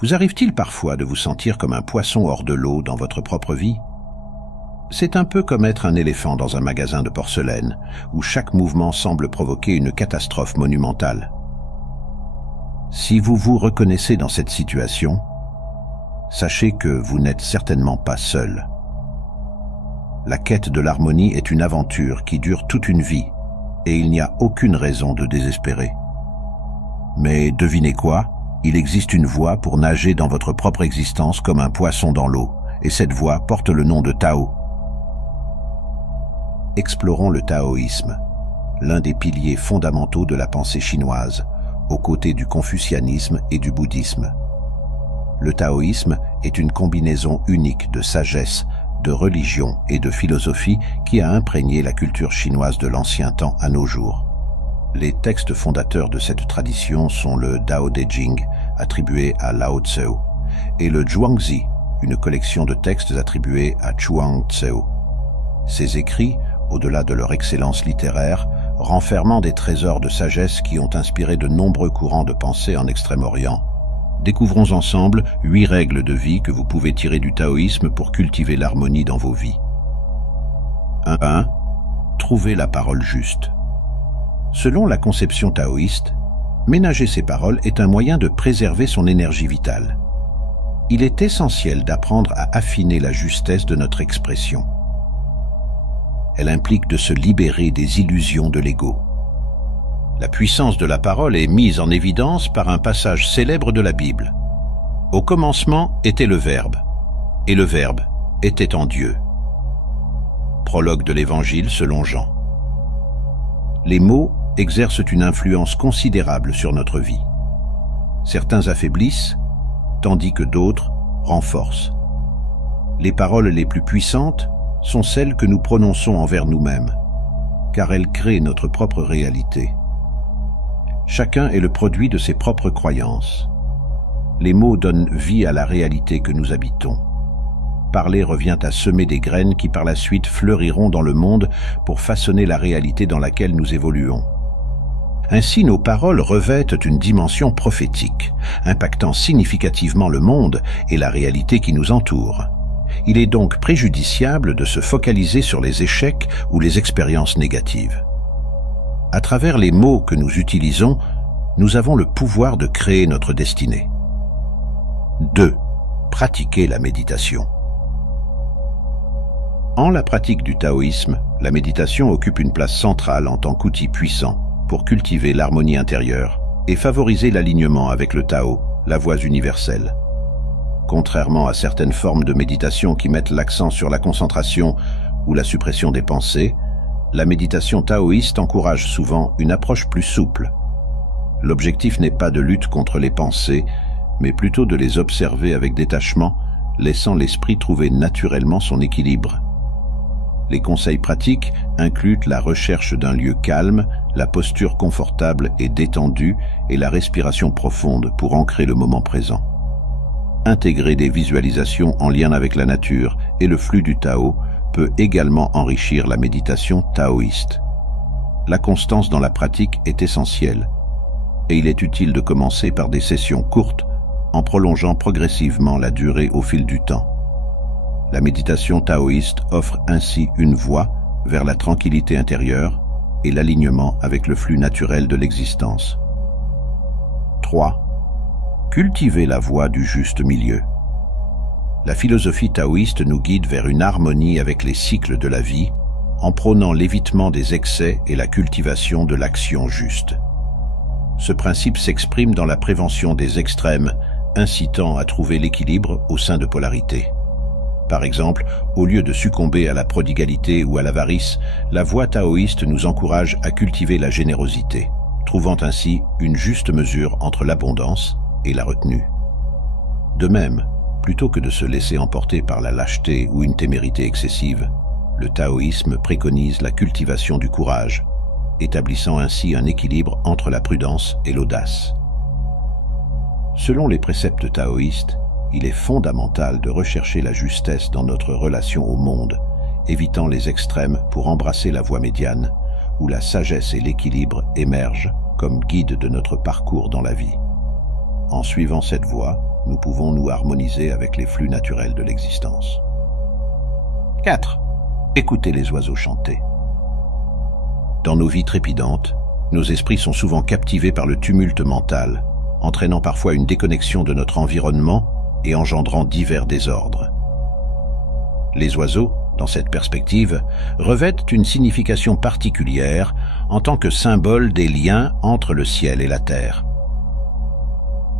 Vous arrive-t-il parfois de vous sentir comme un poisson hors de l'eau dans votre propre vie? C'est un peu comme être un éléphant dans un magasin de porcelaine, où chaque mouvement semble provoquer une catastrophe monumentale. Si vous vous reconnaissez dans cette situation, sachez que vous n'êtes certainement pas seul. La quête de l'harmonie est une aventure qui dure toute une vie, et il n'y a aucune raison de désespérer. Mais devinez quoi? Il existe une voie pour nager dans votre propre existence comme un poisson dans l'eau, et cette voie porte le nom de Tao. Explorons le taoïsme, l'un des piliers fondamentaux de la pensée chinoise, aux côtés du confucianisme et du bouddhisme. Le taoïsme est une combinaison unique de sagesse, de religion et de philosophie qui a imprégné la culture chinoise de l'ancien temps à nos jours. Les textes fondateurs de cette tradition sont le Dao De Jing, attribué à Lao Tzu, et le Zhuangzi, une collection de textes attribués à Chuang Tzu. Ces écrits, au-delà de leur excellence littéraire, renfermant des trésors de sagesse qui ont inspiré de nombreux courants de pensée en Extrême-Orient. Découvrons ensemble 8 règles de vie que vous pouvez tirer du taoïsme pour cultiver l'harmonie dans vos vies. 1. Trouvez la parole juste. Selon la conception taoïste, ménager ses paroles est un moyen de préserver son énergie vitale. Il est essentiel d'apprendre à affiner la justesse de notre expression. Elle implique de se libérer des illusions de l'ego. La puissance de la parole est mise en évidence par un passage célèbre de la Bible. Au commencement était le Verbe, et le Verbe était en Dieu. Prologue de l'Évangile selon Jean. Les mots exercent une influence considérable sur notre vie. Certains affaiblissent, tandis que d'autres renforcent. Les paroles les plus puissantes sont celles que nous prononçons envers nous-mêmes, car elles créent notre propre réalité. Chacun est le produit de ses propres croyances. Les mots donnent vie à la réalité que nous habitons. Parler revient à semer des graines qui par la suite fleuriront dans le monde pour façonner la réalité dans laquelle nous évoluons. Ainsi, nos paroles revêtent une dimension prophétique, impactant significativement le monde et la réalité qui nous entoure. Il est donc préjudiciable de se focaliser sur les échecs ou les expériences négatives. À travers les mots que nous utilisons, nous avons le pouvoir de créer notre destinée. 2. Pratiquer la méditation. En la pratique du taoïsme, la méditation occupe une place centrale en tant qu'outil puissant pour cultiver l'harmonie intérieure et favoriser l'alignement avec le Tao, la voie universelle. Contrairement à certaines formes de méditation qui mettent l'accent sur la concentration ou la suppression des pensées, la méditation taoïste encourage souvent une approche plus souple. L'objectif n'est pas de lutte contre les pensées, mais plutôt de les observer avec détachement, laissant l'esprit trouver naturellement son équilibre. Les conseils pratiques incluent la recherche d'un lieu calme, la posture confortable et détendue et la respiration profonde pour ancrer le moment présent. Intégrer des visualisations en lien avec la nature et le flux du Tao peut également enrichir la méditation taoïste. La constance dans la pratique est essentielle, et il est utile de commencer par des sessions courtes en prolongeant progressivement la durée au fil du temps. La méditation taoïste offre ainsi une voie vers la tranquillité intérieure et l'alignement avec le flux naturel de l'existence. 3. Cultiver la voie du juste milieu. La philosophie taoïste nous guide vers une harmonie avec les cycles de la vie, en prônant l'évitement des excès et la cultivation de l'action juste. Ce principe s'exprime dans la prévention des extrêmes, incitant à trouver l'équilibre au sein de polarités. Par exemple, au lieu de succomber à la prodigalité ou à l'avarice, la voie taoïste nous encourage à cultiver la générosité, trouvant ainsi une juste mesure entre l'abondance et la retenue. De même, plutôt que de se laisser emporter par la lâcheté ou une témérité excessive, le taoïsme préconise la cultivation du courage, établissant ainsi un équilibre entre la prudence et l'audace. Selon les préceptes taoïstes, il est fondamental de rechercher la justesse dans notre relation au monde, évitant les extrêmes pour embrasser la voie médiane, où la sagesse et l'équilibre émergent comme guide de notre parcours dans la vie. En suivant cette voie, nous pouvons nous harmoniser avec les flux naturels de l'existence. 4. Écoutez les oiseaux chanter. Dans nos vies trépidantes, nos esprits sont souvent captivés par le tumulte mental, entraînant parfois une déconnexion de notre environnement et engendrant divers désordres. Les oiseaux, dans cette perspective, revêtent une signification particulière en tant que symbole des liens entre le ciel et la terre.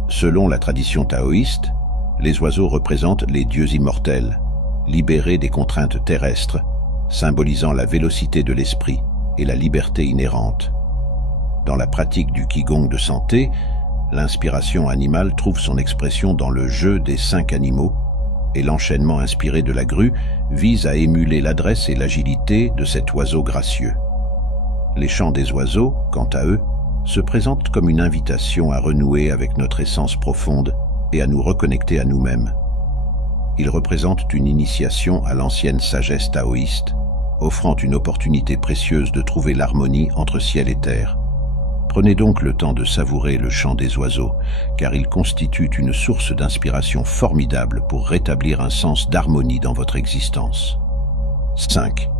Selon la tradition taoïste, les oiseaux représentent les dieux immortels, libérés des contraintes terrestres, symbolisant la vélocité de l'esprit et la liberté inhérente. Dans la pratique du Qigong de santé, l'inspiration animale trouve son expression dans le jeu des 5 animaux, et l'enchaînement inspiré de la grue vise à émuler l'adresse et l'agilité de cet oiseau gracieux. Les chants des oiseaux, quant à eux, se présentent comme une invitation à renouer avec notre essence profonde et à nous reconnecter à nous-mêmes. Ils représentent une initiation à l'ancienne sagesse taoïste, offrant une opportunité précieuse de trouver l'harmonie entre ciel et terre. Prenez donc le temps de savourer le chant des oiseaux, car il constitue une source d'inspiration formidable pour rétablir un sens d'harmonie dans votre existence. 5.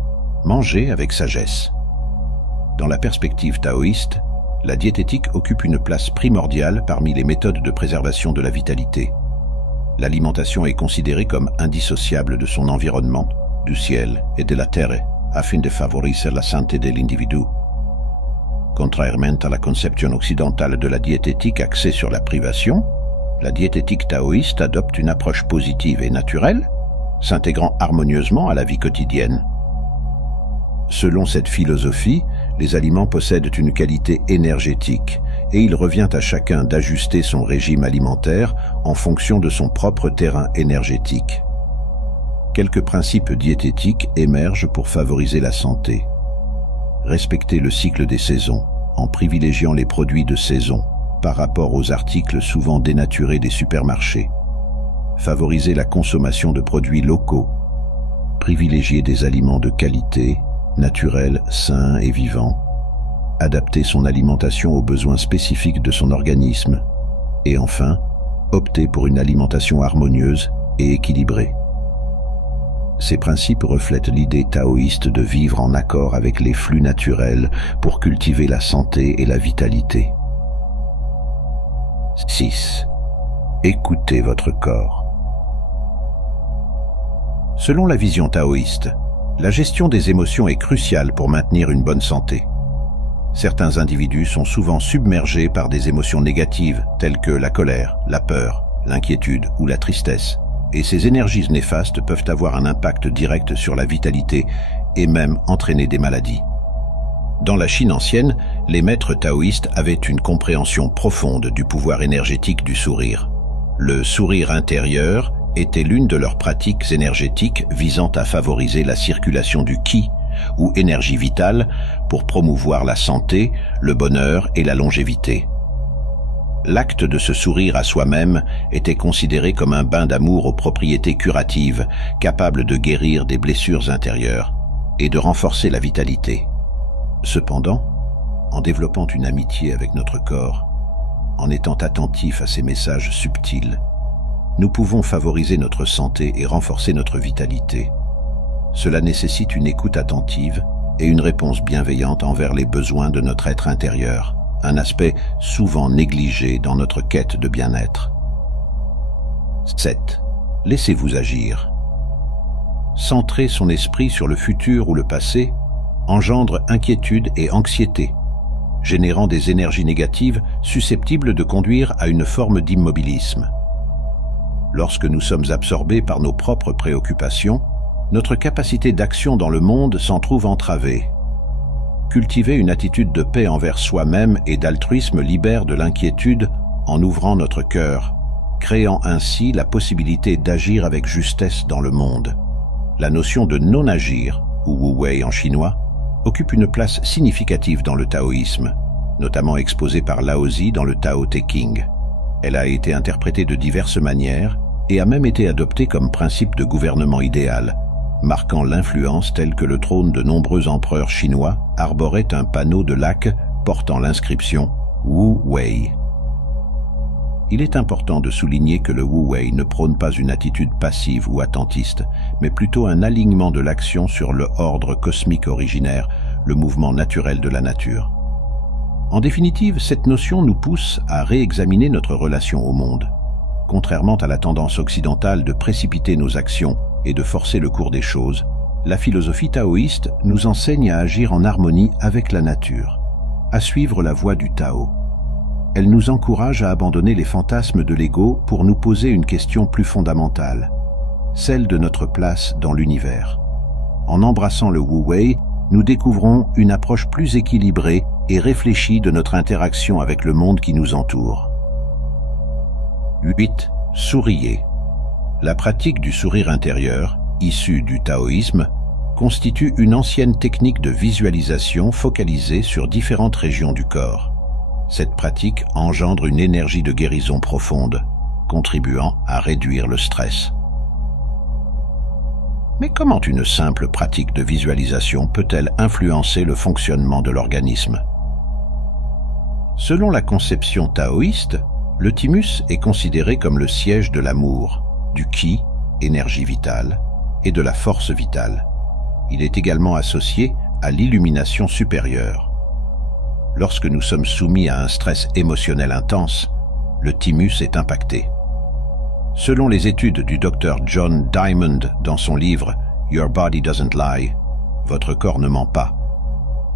Mangez avec sagesse. Dans la perspective taoïste, la diététique occupe une place primordiale parmi les méthodes de préservation de la vitalité. L'alimentation est considérée comme indissociable de son environnement, du ciel et de la terre, afin de favoriser la santé de l'individu. Contrairement à la conception occidentale de la diététique axée sur la privation, la diététique taoïste adopte une approche positive et naturelle, s'intégrant harmonieusement à la vie quotidienne. Selon cette philosophie, les aliments possèdent une qualité énergétique et il revient à chacun d'ajuster son régime alimentaire en fonction de son propre terrain énergétique. Quelques principes diététiques émergent pour favoriser la santé. Respecter le cycle des saisons, en privilégiant les produits de saison par rapport aux articles souvent dénaturés des supermarchés. Favoriser la consommation de produits locaux. Privilégier des aliments de qualité, naturels, sains et vivants. Adapter son alimentation aux besoins spécifiques de son organisme. Et enfin, opter pour une alimentation harmonieuse et équilibrée. Ces principes reflètent l'idée taoïste de vivre en accord avec les flux naturels pour cultiver la santé et la vitalité. 6. Écoutez votre corps. Selon la vision taoïste, la gestion des émotions est cruciale pour maintenir une bonne santé. Certains individus sont souvent submergés par des émotions négatives telles que la colère, la peur, l'inquiétude ou la tristesse. Et ces énergies néfastes peuvent avoir un impact direct sur la vitalité et même entraîner des maladies. Dans la Chine ancienne, les maîtres taoïstes avaient une compréhension profonde du pouvoir énergétique du sourire. Le sourire intérieur était l'une de leurs pratiques énergétiques visant à favoriser la circulation du qi, ou énergie vitale, pour promouvoir la santé, le bonheur et la longévité. L'acte de se sourire à soi-même était considéré comme un bain d'amour aux propriétés curatives, capable de guérir des blessures intérieures et de renforcer la vitalité. Cependant, en développant une amitié avec notre corps, en étant attentif à ces messages subtils, nous pouvons favoriser notre santé et renforcer notre vitalité. Cela nécessite une écoute attentive et une réponse bienveillante envers les besoins de notre être intérieur. Un aspect souvent négligé dans notre quête de bien-être. 7. Laissez-vous agir. Centrer son esprit sur le futur ou le passé engendre inquiétude et anxiété, générant des énergies négatives susceptibles de conduire à une forme d'immobilisme. Lorsque nous sommes absorbés par nos propres préoccupations, notre capacité d'action dans le monde s'en trouve entravée. Cultiver une attitude de paix envers soi-même et d'altruisme libère de l'inquiétude en ouvrant notre cœur, créant ainsi la possibilité d'agir avec justesse dans le monde. La notion de non-agir, ou wu wei en chinois, occupe une place significative dans le taoïsme, notamment exposée par Laozi dans le Tao Te Ching. Elle a été interprétée de diverses manières et a même été adoptée comme principe de gouvernement idéal, marquant l'influence telle que le trône de nombreux empereurs chinois arborait un panneau de laque portant l'inscription Wu Wei. Il est important de souligner que le Wu Wei ne prône pas une attitude passive ou attentiste, mais plutôt un alignement de l'action sur le ordre cosmique originaire, le mouvement naturel de la nature. En définitive, cette notion nous pousse à réexaminer notre relation au monde. Contrairement à la tendance occidentale de précipiter nos actions et de forcer le cours des choses, la philosophie taoïste nous enseigne à agir en harmonie avec la nature, à suivre la voie du Tao. Elle nous encourage à abandonner les fantasmes de l'ego pour nous poser une question plus fondamentale, celle de notre place dans l'univers. En embrassant le Wu Wei, nous découvrons une approche plus équilibrée et réfléchie de notre interaction avec le monde qui nous entoure. 8. Souriez. La pratique du sourire intérieur, issue du taoïsme, constitue une ancienne technique de visualisation focalisée sur différentes régions du corps. Cette pratique engendre une énergie de guérison profonde, contribuant à réduire le stress. Mais comment une simple pratique de visualisation peut-elle influencer le fonctionnement de l'organisme? Selon la conception taoïste, le thymus est considéré comme le siège de l'amour, du qi, énergie vitale, et de la force vitale. Il est également associé à l'illumination supérieure. Lorsque nous sommes soumis à un stress émotionnel intense, le thymus est impacté. Selon les études du Dr John Diamond dans son livre « Your Body Doesn't Lie », votre corps ne ment pas,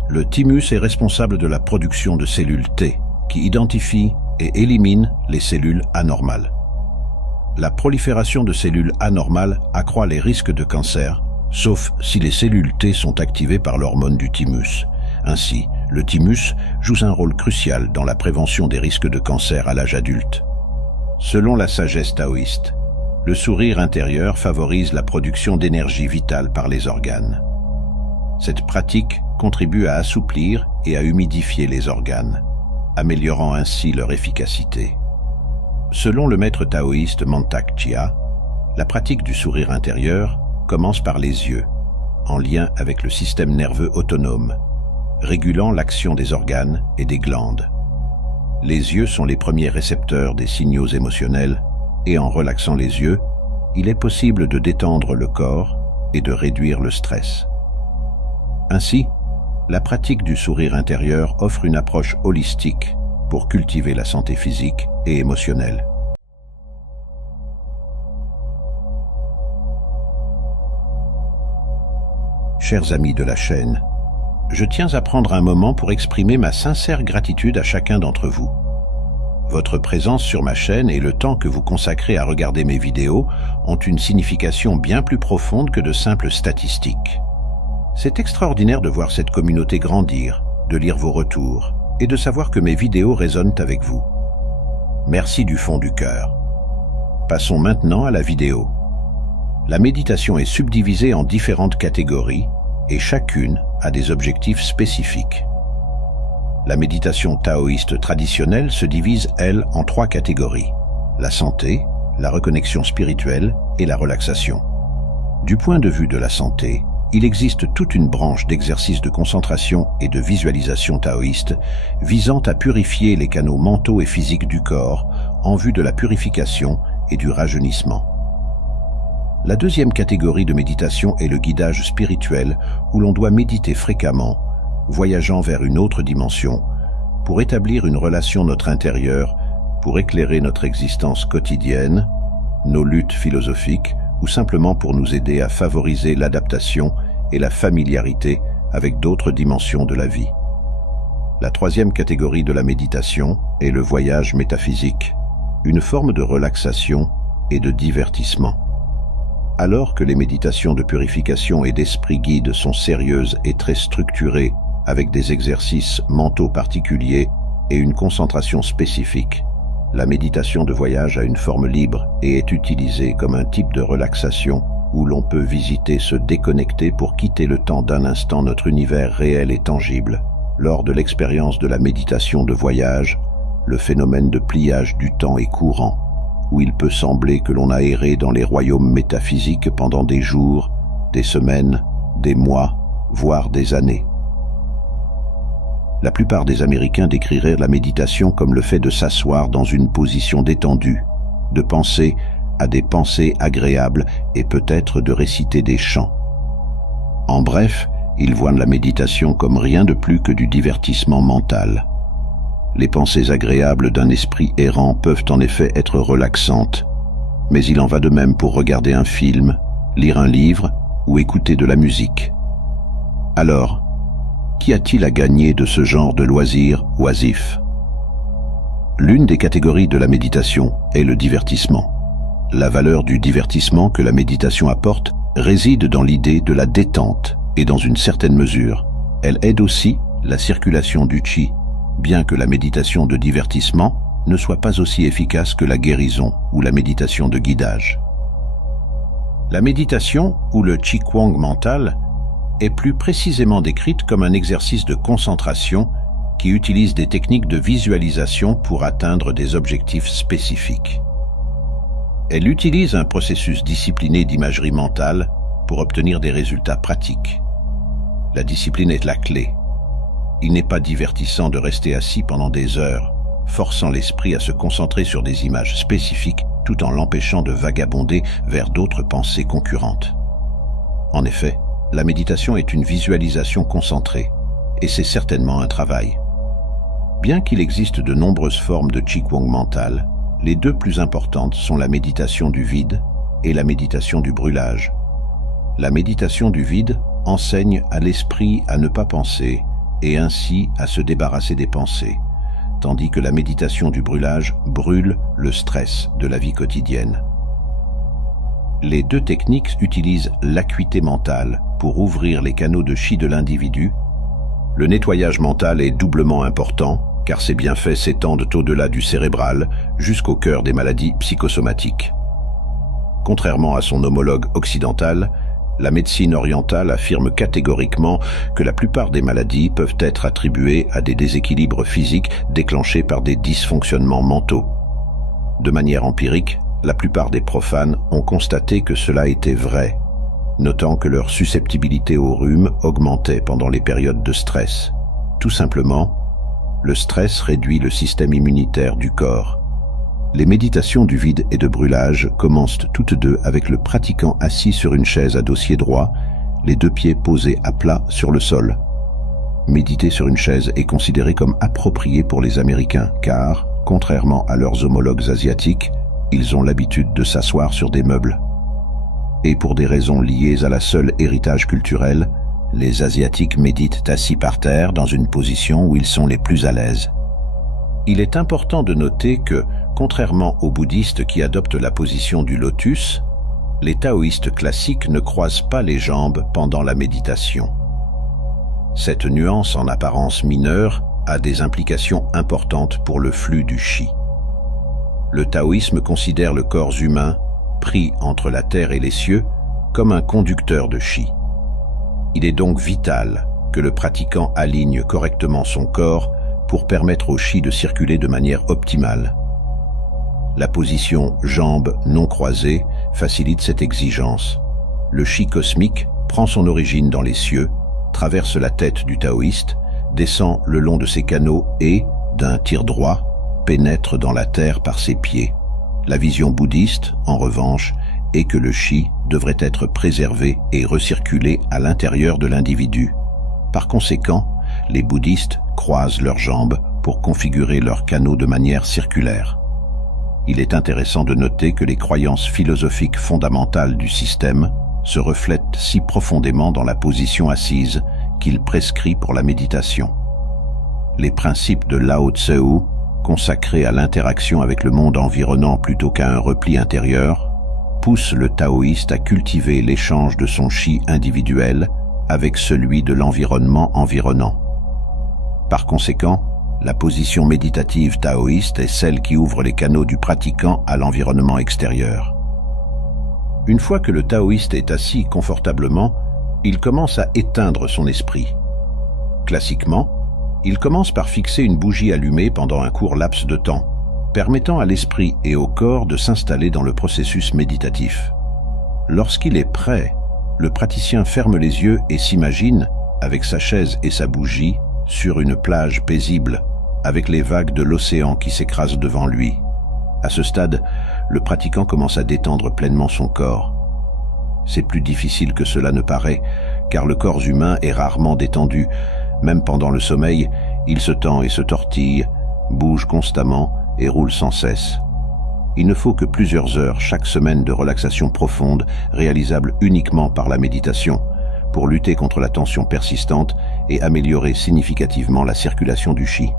le thymus est responsable de la production de cellules T, qui identifient et éliminent les cellules anormales. La prolifération de cellules anormales accroît les risques de cancer, sauf si les cellules T sont activées par l'hormone du thymus. Ainsi, le thymus joue un rôle crucial dans la prévention des risques de cancer à l'âge adulte. Selon la sagesse taoïste, le sourire intérieur favorise la production d'énergie vitale par les organes. Cette pratique contribue à assouplir et à humidifier les organes, améliorant ainsi leur efficacité. Selon le maître taoïste Mantak Chia, la pratique du sourire intérieur commence par les yeux, en lien avec le système nerveux autonome, régulant l'action des organes et des glandes. Les yeux sont les premiers récepteurs des signaux émotionnels et en relaxant les yeux, il est possible de détendre le corps et de réduire le stress. Ainsi, la pratique du sourire intérieur offre une approche holistique pour cultiver la santé physique et émotionnelle. Chers amis de la chaîne, je tiens à prendre un moment pour exprimer ma sincère gratitude à chacun d'entre vous. Votre présence sur ma chaîne et le temps que vous consacrez à regarder mes vidéos ont une signification bien plus profonde que de simples statistiques. C'est extraordinaire de voir cette communauté grandir, de lire vos retours et de savoir que mes vidéos résonnent avec vous. Merci du fond du cœur. Passons maintenant à la vidéo. La méditation est subdivisée en différentes catégories et chacune a des objectifs spécifiques. La méditation taoïste traditionnelle se divise, elle, en 3 catégories: la santé, la reconnexion spirituelle et la relaxation. Du point de vue de la santé, il existe toute une branche d'exercices de concentration et de visualisation taoïste visant à purifier les canaux mentaux et physiques du corps en vue de la purification et du rajeunissement. La deuxième catégorie de méditation est le guidage spirituel où l'on doit méditer fréquemment, voyageant vers une autre dimension, pour établir une relation notre intérieur, pour éclairer notre existence quotidienne, nos luttes philosophiques, ou simplement pour nous aider à favoriser l'adaptation et la familiarité avec d'autres dimensions de la vie. La troisième catégorie de la méditation est le voyage métaphysique, une forme de relaxation et de divertissement. Alors que les méditations de purification et d'esprit guide sont sérieuses et très structurées, avec des exercices mentaux particuliers et une concentration spécifique, la méditation de voyage a une forme libre et est utilisée comme un type de relaxation où l'on peut visiter, se déconnecter pour quitter le temps d'un instant notre univers réel et tangible. Lors de l'expérience de la méditation de voyage, le phénomène de pliage du temps est courant, où il peut sembler que l'on a erré dans les royaumes métaphysiques pendant des jours, des semaines, des mois, voire des années. La plupart des Américains décriraient la méditation comme le fait de s'asseoir dans une position détendue, de penser à des pensées agréables et peut-être de réciter des chants. En bref, ils voient la méditation comme rien de plus que du divertissement mental. Les pensées agréables d'un esprit errant peuvent en effet être relaxantes, mais il en va de même pour regarder un film, lire un livre ou écouter de la musique. Alors, qu'y a-t-il à gagner de ce genre de loisirs oisifs? L'une des catégories de la méditation est le divertissement. La valeur du divertissement que la méditation apporte réside dans l'idée de la détente et dans une certaine mesure, elle aide aussi la circulation du chi, bien que la méditation de divertissement ne soit pas aussi efficace que la guérison ou la méditation de guidage. La méditation, ou le Qigong mental, est plus précisément décrite comme un exercice de concentration qui utilise des techniques de visualisation pour atteindre des objectifs spécifiques. Elle utilise un processus discipliné d'imagerie mentale pour obtenir des résultats pratiques. La discipline est la clé. Il n'est pas divertissant de rester assis pendant des heures, forçant l'esprit à se concentrer sur des images spécifiques tout en l'empêchant de vagabonder vers d'autres pensées concurrentes. En effet, la méditation est une visualisation concentrée, et c'est certainement un travail. Bien qu'il existe de nombreuses formes de Qigong mental, les deux plus importantes sont la méditation du vide et la méditation du brûlage. La méditation du vide enseigne à l'esprit à ne pas penser et ainsi à se débarrasser des pensées, tandis que la méditation du brûlage brûle le stress de la vie quotidienne. Les deux techniques utilisent l'acuité mentale pour ouvrir les canaux de chi de l'individu. Le nettoyage mental est doublement important, car ses bienfaits s'étendent au-delà du cérébral jusqu'au cœur des maladies psychosomatiques. Contrairement à son homologue occidental, la médecine orientale affirme catégoriquement que la plupart des maladies peuvent être attribuées à des déséquilibres physiques déclenchés par des dysfonctionnements mentaux. De manière empirique, la plupart des profanes ont constaté que cela était vrai, notant que leur susceptibilité au rhume augmentait pendant les périodes de stress. Tout simplement, le stress réduit le système immunitaire du corps. Les méditations du vide et de brûlage commencent toutes deux avec le pratiquant assis sur une chaise à dossier droit, les deux pieds posés à plat sur le sol. Méditer sur une chaise est considéré comme approprié pour les Américains, car, contrairement à leurs homologues asiatiques, ils ont l'habitude de s'asseoir sur des meubles. Et pour des raisons liées à la seule héritage culturel, les Asiatiques méditent assis par terre dans une position où ils sont les plus à l'aise. Il est important de noter que, contrairement aux bouddhistes qui adoptent la position du lotus, les taoïstes classiques ne croisent pas les jambes pendant la méditation. Cette nuance en apparence mineure a des implications importantes pour le flux du chi. Le taoïsme considère le corps humain, pris entre la terre et les cieux, comme un conducteur de chi. Il est donc vital que le pratiquant aligne correctement son corps pour permettre au chi de circuler de manière optimale. La position jambes non croisées facilite cette exigence. Le chi cosmique prend son origine dans les cieux, traverse la tête du taoïste, descend le long de ses canaux et, d'un tir droit, pénètre dans la terre par ses pieds. La vision bouddhiste, en revanche, est que le chi devrait être préservé et recirculé à l'intérieur de l'individu. Par conséquent, les bouddhistes croisent leurs jambes pour configurer leurs canaux de manière circulaire. Il est intéressant de noter que les croyances philosophiques fondamentales du système se reflètent si profondément dans la position assise qu'il prescrit pour la méditation. Les principes de Lao Tseu, consacrés à l'interaction avec le monde environnant plutôt qu'à un repli intérieur, poussent le taoïste à cultiver l'échange de son chi individuel avec celui de l'environnement environnant. Par conséquent, la position méditative taoïste est celle qui ouvre les canaux du pratiquant à l'environnement extérieur. Une fois que le taoïste est assis confortablement, il commence à éteindre son esprit. Classiquement, il commence par fixer une bougie allumée pendant un court laps de temps, permettant à l'esprit et au corps de s'installer dans le processus méditatif. Lorsqu'il est prêt, le praticien ferme les yeux et s'imagine, avec sa chaise et sa bougie, sur une plage paisible, avec les vagues de l'océan qui s'écrasent devant lui. À ce stade, le pratiquant commence à détendre pleinement son corps. C'est plus difficile que cela ne paraît, car le corps humain est rarement détendu. Même pendant le sommeil, il se tend et se tortille, bouge constamment et roule sans cesse. Il ne faut que plusieurs heures chaque semaine de relaxation profonde, réalisable uniquement par la méditation, pour lutter contre la tension persistante et améliorer significativement la circulation du chi.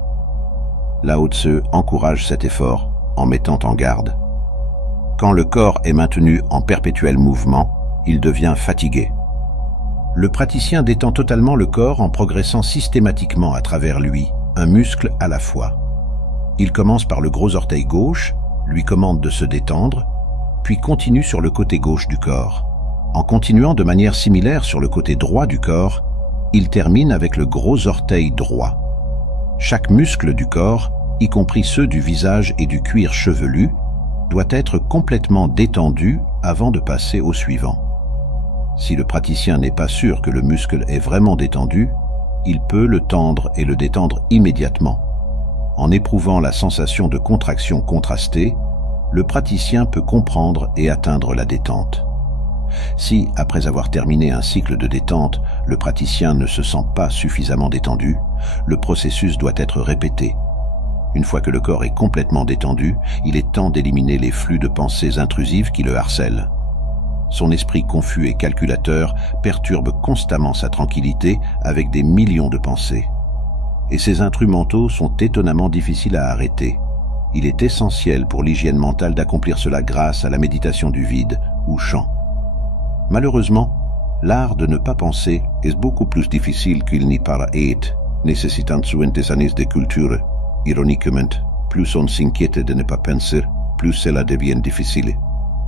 Lao Tzu encourage cet effort en mettant en garde. Quand le corps est maintenu en perpétuel mouvement, il devient fatigué. Le praticien détend totalement le corps en progressant systématiquement à travers lui, un muscle à la fois. Il commence par le gros orteil gauche, lui commande de se détendre, puis continue sur le côté gauche du corps. En continuant de manière similaire sur le côté droit du corps, il termine avec le gros orteil droit. Chaque muscle du corps, y compris ceux du visage et du cuir chevelu, doit être complètement détendu avant de passer au suivant. Si le praticien n'est pas sûr que le muscle est vraiment détendu, il peut le tendre et le détendre immédiatement. En éprouvant la sensation de contraction contrastée, le praticien peut comprendre et atteindre la détente. Si, après avoir terminé un cycle de détente, le praticien ne se sent pas suffisamment détendu, le processus doit être répété. Une fois que le corps est complètement détendu, il est temps d'éliminer les flux de pensées intrusives qui le harcèlent. Son esprit confus et calculateur perturbe constamment sa tranquillité avec des millions de pensées. Et ces intrus mentaux sont étonnamment difficiles à arrêter. Il est essentiel pour l'hygiène mentale d'accomplir cela grâce à la méditation du vide ou chant. Malheureusement, l'art de ne pas penser est beaucoup plus difficile qu'il n'y paraît, nécessitant souvent des années de culture. Ironiquement, plus on s'inquiète de ne pas penser, plus cela devient difficile.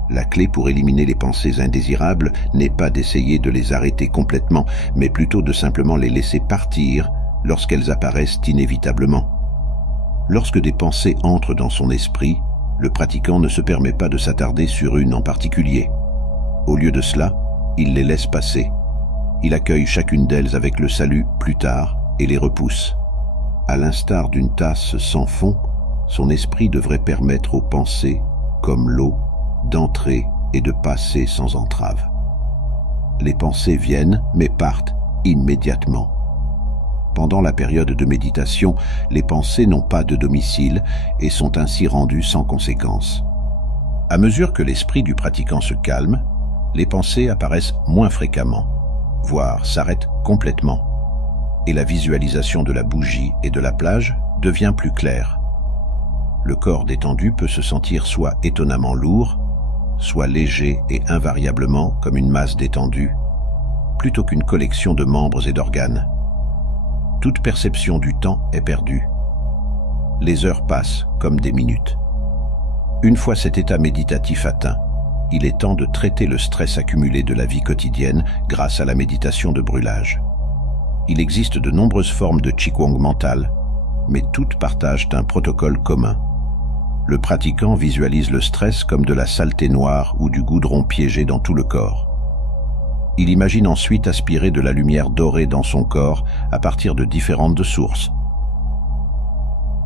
La clé pour éliminer les pensées indésirables n'est pas d'essayer de les arrêter complètement, mais plutôt de simplement les laisser partir lorsqu'elles apparaissent inévitablement. Lorsque des pensées entrent dans son esprit, le pratiquant ne se permet pas de s'attarder sur une en particulier. Au lieu de cela, il les laisse passer. Il accueille chacune d'elles avec le salut plus tard et les repousse. À l'instar d'une tasse sans fond, son esprit devrait permettre aux pensées, comme l'eau, d'entrer et de passer sans entrave. Les pensées viennent mais partent immédiatement. Pendant la période de méditation, les pensées n'ont pas de domicile et sont ainsi rendues sans conséquence. À mesure que l'esprit du pratiquant se calme, les pensées apparaissent moins fréquemment, voire s'arrêtent complètement, et la visualisation de la bougie et de la plage devient plus claire. Le corps détendu peut se sentir soit étonnamment lourd, soit léger et invariablement comme une masse détendue, plutôt qu'une collection de membres et d'organes. Toute perception du temps est perdue. Les heures passent comme des minutes. Une fois cet état méditatif atteint, il est temps de traiter le stress accumulé de la vie quotidienne grâce à la méditation de brûlage. Il existe de nombreuses formes de Qigong mental, mais toutes partagent un protocole commun. Le pratiquant visualise le stress comme de la saleté noire ou du goudron piégé dans tout le corps. Il imagine ensuite aspirer de la lumière dorée dans son corps à partir de différentes sources.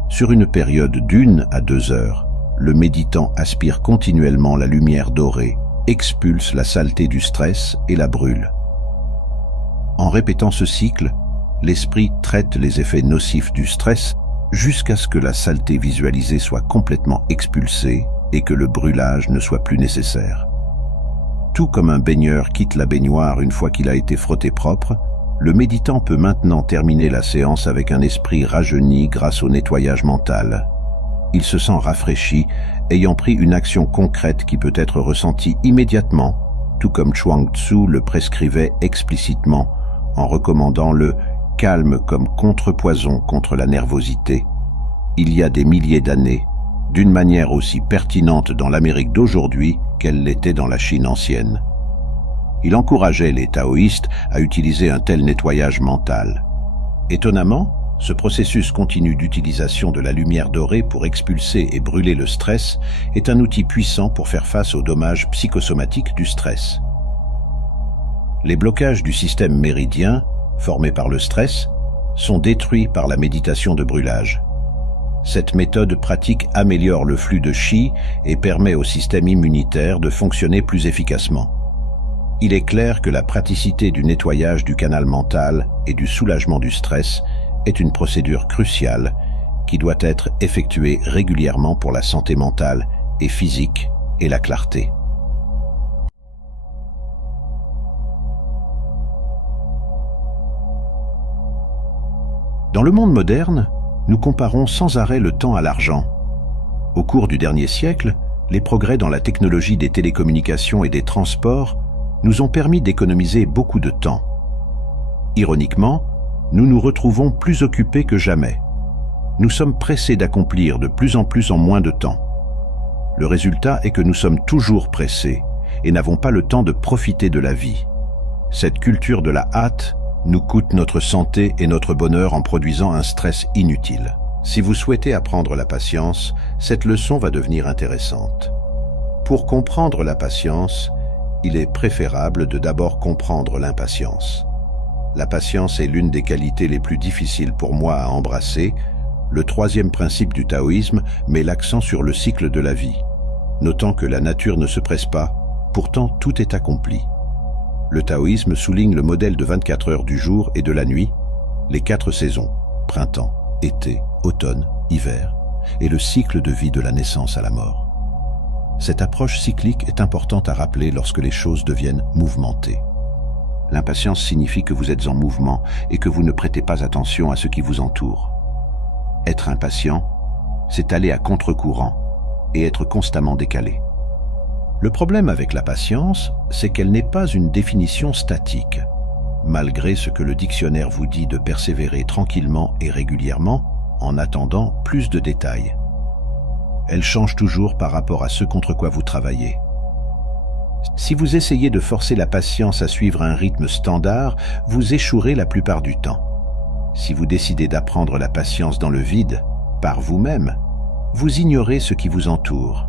Sur une période d'1 à 2 heures, le méditant aspire continuellement la lumière dorée, expulse la saleté du stress et la brûle. En répétant ce cycle, l'esprit traite les effets nocifs du stress jusqu'à ce que la saleté visualisée soit complètement expulsée et que le brûlage ne soit plus nécessaire. Tout comme un baigneur quitte la baignoire une fois qu'il a été frotté propre, le méditant peut maintenant terminer la séance avec un esprit rajeuni grâce au nettoyage mental. Il se sent rafraîchi, ayant pris une action concrète qui peut être ressentie immédiatement, tout comme Chuang Tzu le prescrivait explicitement en recommandant le calme comme contrepoison contre la nervosité. Il y a des milliers d'années, d'une manière aussi pertinente dans l'Amérique d'aujourd'hui qu'elle l'était dans la Chine ancienne. Il encourageait les taoïstes à utiliser un tel nettoyage mental. Étonnamment, ce processus continu d'utilisation de la lumière dorée pour expulser et brûler le stress est un outil puissant pour faire face aux dommages psychosomatiques du stress. Les blocages du système méridien, formés par le stress, sont détruits par la méditation de brûlage. Cette méthode pratique améliore le flux de chi et permet au système immunitaire de fonctionner plus efficacement. Il est clair que la praticité du nettoyage du canal mental et du soulagement du stress est une procédure cruciale qui doit être effectuée régulièrement pour la santé mentale et physique et la clarté. Dans le monde moderne, nous comparons sans arrêt le temps à l'argent. Au cours du dernier siècle, les progrès dans la technologie des télécommunications et des transports nous ont permis d'économiser beaucoup de temps. Ironiquement, nous nous retrouvons plus occupés que jamais. Nous sommes pressés d'accomplir de plus en plus en moins de temps. Le résultat est que nous sommes toujours pressés et n'avons pas le temps de profiter de la vie. Cette culture de la hâte nous coûte notre santé et notre bonheur en produisant un stress inutile. Si vous souhaitez apprendre la patience, cette leçon va devenir intéressante. Pour comprendre la patience, il est préférable de d'abord comprendre l'impatience. La patience est l'une des qualités les plus difficiles pour moi à embrasser. Le troisième principe du taoïsme met l'accent sur le cycle de la vie, notant que la nature ne se presse pas, pourtant tout est accompli. Le taoïsme souligne le modèle de 24 heures du jour et de la nuit, les 4 saisons, printemps, été, automne, hiver, et le cycle de vie de la naissance à la mort. Cette approche cyclique est importante à rappeler lorsque les choses deviennent mouvementées. L'impatience signifie que vous êtes en mouvement et que vous ne prêtez pas attention à ce qui vous entoure. Être impatient, c'est aller à contre-courant et être constamment décalé. Le problème avec la patience, c'est qu'elle n'est pas une définition statique. Malgré ce que le dictionnaire vous dit de persévérer tranquillement et régulièrement, en attendant plus de détails. Elle change toujours par rapport à ce contre quoi vous travaillez. Si vous essayez de forcer la patience à suivre un rythme standard, vous échouerez la plupart du temps. Si vous décidez d'apprendre la patience dans le vide, par vous-même, vous ignorez ce qui vous entoure.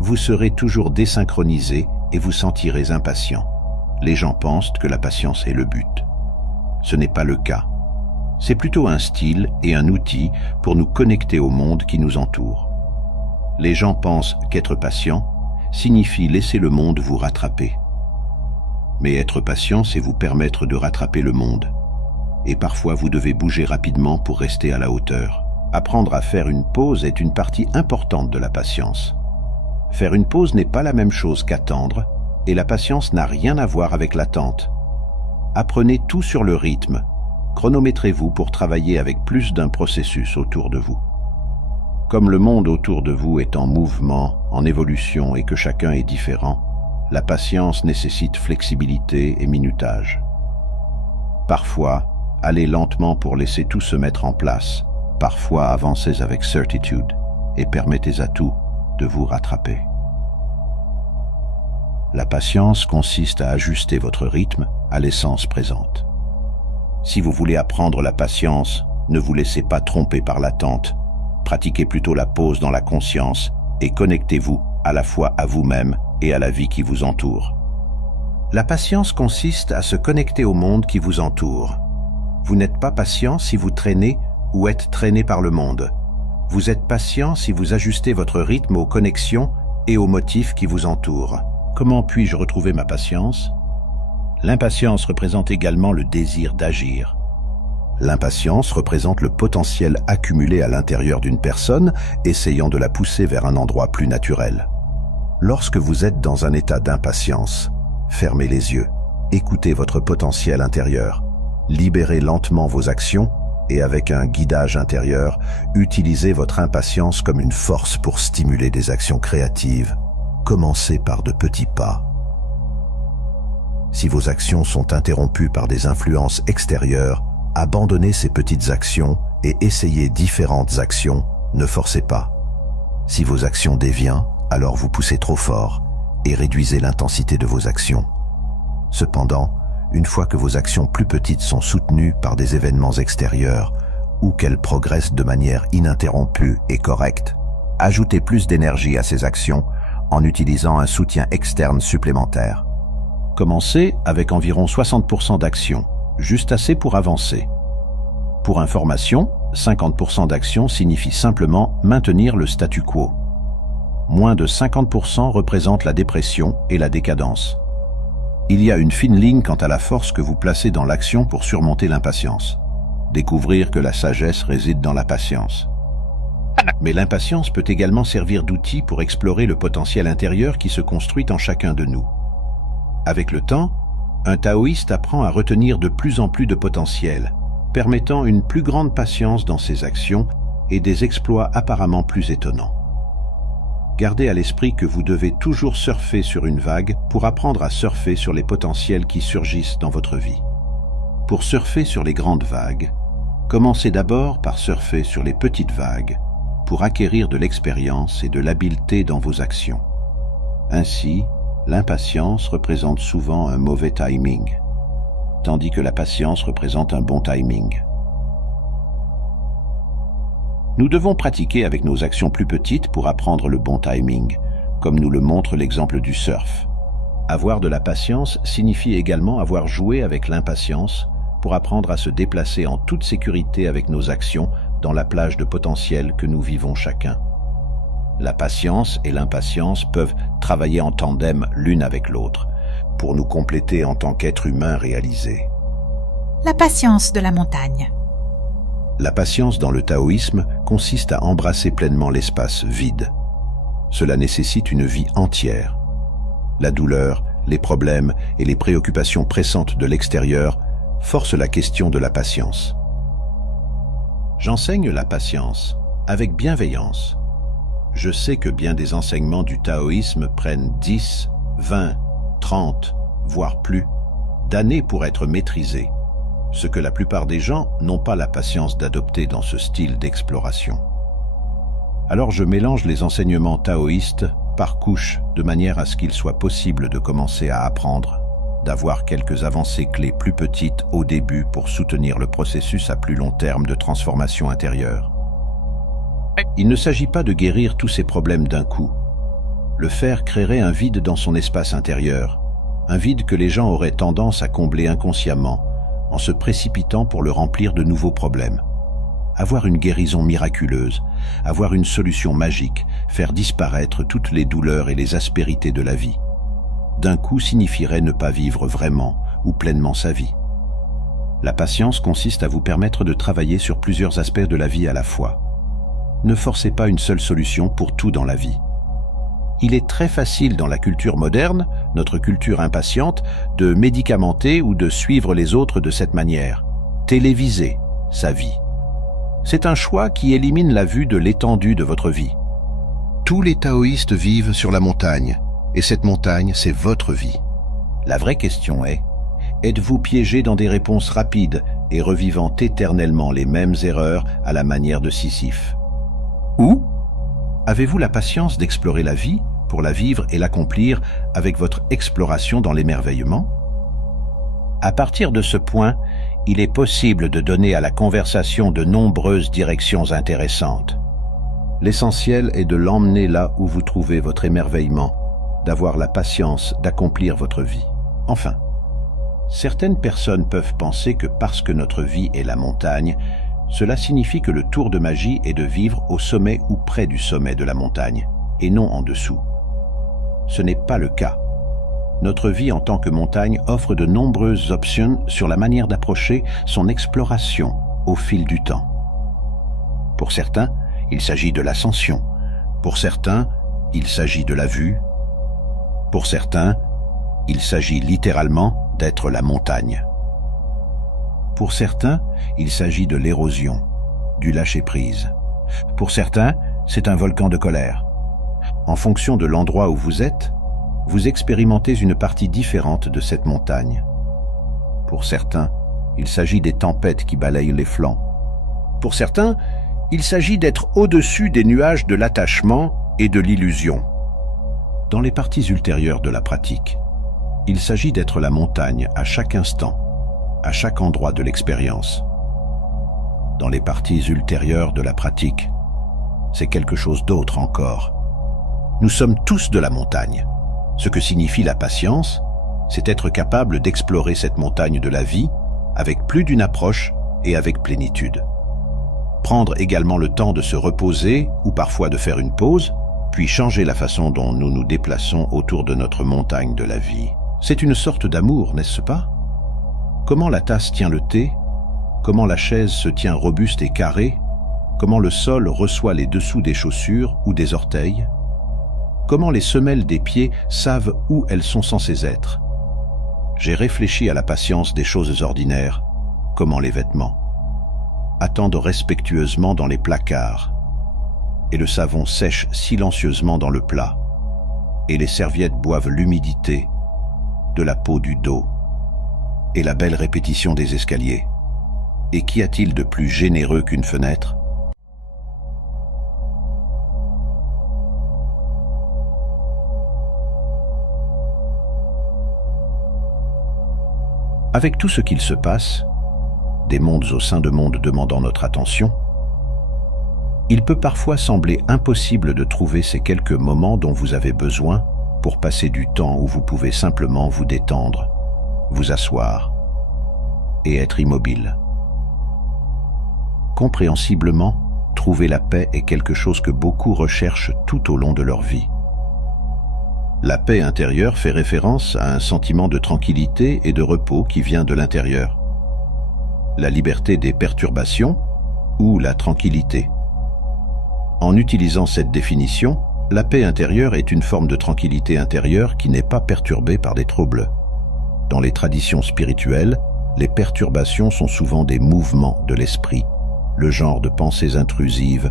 Vous serez toujours désynchronisé et vous sentirez impatient. Les gens pensent que la patience est le but. Ce n'est pas le cas. C'est plutôt un style et un outil pour nous connecter au monde qui nous entoure. Les gens pensent qu'être patient signifie laisser le monde vous rattraper. Mais être patient, c'est vous permettre de rattraper le monde. Et parfois, vous devez bouger rapidement pour rester à la hauteur. Apprendre à faire une pause est une partie importante de la patience. Faire une pause n'est pas la même chose qu'attendre, et la patience n'a rien à voir avec l'attente. Apprenez tout sur le rythme. Chronométrez-vous pour travailler avec plus d'un processus autour de vous. Comme le monde autour de vous est en mouvement, en évolution et que chacun est différent, la patience nécessite flexibilité et minutage. Parfois, allez lentement pour laisser tout se mettre en place. Parfois, avancez avec certitude et permettez à tout de vous rattraper. La patience consiste à ajuster votre rythme à l'essence présente. Si vous voulez apprendre la patience, ne vous laissez pas tromper par l'attente. Pratiquez plutôt la pause dans la conscience et connectez-vous à la fois à vous-même et à la vie qui vous entoure. La patience consiste à se connecter au monde qui vous entoure. Vous n'êtes pas patient si vous traînez ou êtes traîné par le monde. Vous êtes patient si vous ajustez votre rythme aux connexions et aux motifs qui vous entourent. Comment puis-je retrouver ma patience ? L'impatience représente également le désir d'agir. L'impatience représente le potentiel accumulé à l'intérieur d'une personne, essayant de la pousser vers un endroit plus naturel. Lorsque vous êtes dans un état d'impatience, fermez les yeux, écoutez votre potentiel intérieur, libérez lentement vos actions et avec un guidage intérieur, utilisez votre impatience comme une force pour stimuler des actions créatives. Commencez par de petits pas. Si vos actions sont interrompues par des influences extérieures, abandonnez ces petites actions et essayez différentes actions, ne forcez pas. Si vos actions dévient, alors vous poussez trop fort et réduisez l'intensité de vos actions. Cependant, une fois que vos actions plus petites sont soutenues par des événements extérieurs ou qu'elles progressent de manière ininterrompue et correcte, ajoutez plus d'énergie à ces actions en utilisant un soutien externe supplémentaire. Commencez avec environ 60% d'actions, juste assez pour avancer. Pour information, 50% d'action signifie simplement maintenir le statu quo. Moins de 50% représente la dépression et la décadence. Il y a une fine ligne quant à la force que vous placez dans l'action pour surmonter l'impatience. Découvrir que la sagesse réside dans la patience. Mais l'impatience peut également servir d'outil pour explorer le potentiel intérieur qui se construit en chacun de nous. Avec le temps, un taoïste apprend à retenir de plus en plus de potentiel, permettant une plus grande patience dans ses actions et des exploits apparemment plus étonnants. Gardez à l'esprit que vous devez toujours surfer sur une vague pour apprendre à surfer sur les potentiels qui surgissent dans votre vie. Pour surfer sur les grandes vagues, commencez d'abord par surfer sur les petites vagues pour acquérir de l'expérience et de l'habileté dans vos actions. Ainsi, l'impatience représente souvent un mauvais timing, tandis que la patience représente un bon timing. Nous devons pratiquer avec nos actions plus petites pour apprendre le bon timing, comme nous le montre l'exemple du surf. Avoir de la patience signifie également avoir joué avec l'impatience pour apprendre à se déplacer en toute sécurité avec nos actions dans la plage de potentiel que nous vivons chacun. La patience et l'impatience peuvent travailler en tandem l'une avec l'autre, pour nous compléter en tant qu'être humain réalisé. La patience de la montagne. La patience dans le taoïsme consiste à embrasser pleinement l'espace vide. Cela nécessite une vie entière. La douleur, les problèmes et les préoccupations pressantes de l'extérieur forcent la question de la patience. J'enseigne la patience avec bienveillance. Je sais que bien des enseignements du taoïsme prennent 10, 20, 30, voire plus, d'années pour être maîtrisés, ce que la plupart des gens n'ont pas la patience d'adopter dans ce style d'exploration. Alors je mélange les enseignements taoïstes par couches de manière à ce qu'il soit possible de commencer à apprendre, d'avoir quelques avancées clés plus petites au début pour soutenir le processus à plus long terme de transformation intérieure. Il ne s'agit pas de guérir tous ces problèmes d'un coup. Le faire créerait un vide dans son espace intérieur, un vide que les gens auraient tendance à combler inconsciemment, en se précipitant pour le remplir de nouveaux problèmes. Avoir une guérison miraculeuse, avoir une solution magique, faire disparaître toutes les douleurs et les aspérités de la vie, d'un coup signifierait ne pas vivre vraiment ou pleinement sa vie. La patience consiste à vous permettre de travailler sur plusieurs aspects de la vie à la fois. Ne forcez pas une seule solution pour tout dans la vie. Il est très facile dans la culture moderne, notre culture impatiente, de médicamenter ou de suivre les autres de cette manière, téléviser sa vie. C'est un choix qui élimine la vue de l'étendue de votre vie. Tous les taoïstes vivent sur la montagne, et cette montagne, c'est votre vie. La vraie question est, êtes-vous piégé dans des réponses rapides et revivant éternellement les mêmes erreurs à la manière de Sisyphe? Ou avez-vous la patience d'explorer la vie pour la vivre et l'accomplir avec votre exploration dans l'émerveillement? À partir de ce point, il est possible de donner à la conversation de nombreuses directions intéressantes. L'essentiel est de l'emmener là où vous trouvez votre émerveillement, d'avoir la patience d'accomplir votre vie. Enfin, certaines personnes peuvent penser que parce que notre vie est la montagne, cela signifie que le tour de magie est de vivre au sommet ou près du sommet de la montagne, et non en dessous. Ce n'est pas le cas. Notre vie en tant que montagne offre de nombreuses options sur la manière d'approcher son exploration au fil du temps. Pour certains, il s'agit de l'ascension. Pour certains, il s'agit de la vue. Pour certains, il s'agit littéralement d'être la montagne. Pour certains, il s'agit de l'érosion, du lâcher-prise. Pour certains, c'est un volcan de colère. En fonction de l'endroit où vous êtes, vous expérimentez une partie différente de cette montagne. Pour certains, il s'agit des tempêtes qui balayent les flancs. Pour certains, il s'agit d'être au-dessus des nuages de l'attachement et de l'illusion. Dans les parties ultérieures de la pratique, il s'agit d'être la montagne à chaque instant, à chaque endroit de l'expérience. Dans les parties ultérieures de la pratique, c'est quelque chose d'autre encore. Nous sommes tous de la montagne. Ce que signifie la patience, c'est être capable d'explorer cette montagne de la vie avec plus d'une approche et avec plénitude. Prendre également le temps de se reposer ou parfois de faire une pause, puis changer la façon dont nous nous déplaçons autour de notre montagne de la vie. C'est une sorte d'amour, n'est-ce pas? Comment la tasse tient le thé? Comment la chaise se tient robuste et carrée? Comment le sol reçoit les dessous des chaussures ou des orteils? Comment les semelles des pieds savent où elles sont censées être? J'ai réfléchi à la patience des choses ordinaires, comment les vêtements attendent respectueusement dans les placards, et le savon sèche silencieusement dans le plat, et les serviettes boivent l'humidité de la peau du dos, et la belle répétition des escaliers. Et qu'y a-t-il de plus généreux qu'une fenêtre? Avec tout ce qu'il se passe, des mondes au sein de mondes demandant notre attention, il peut parfois sembler impossible de trouver ces quelques moments dont vous avez besoin pour passer du temps où vous pouvez simplement vous détendre, vous asseoir et être immobile. Compréhensiblement, trouver la paix est quelque chose que beaucoup recherchent tout au long de leur vie. La paix intérieure fait référence à un sentiment de tranquillité et de repos qui vient de l'intérieur. La liberté des perturbations ou la tranquillité. En utilisant cette définition, la paix intérieure est une forme de tranquillité intérieure qui n'est pas perturbée par des troubles. Dans les traditions spirituelles, les perturbations sont souvent des mouvements de l'esprit, le genre de pensées intrusives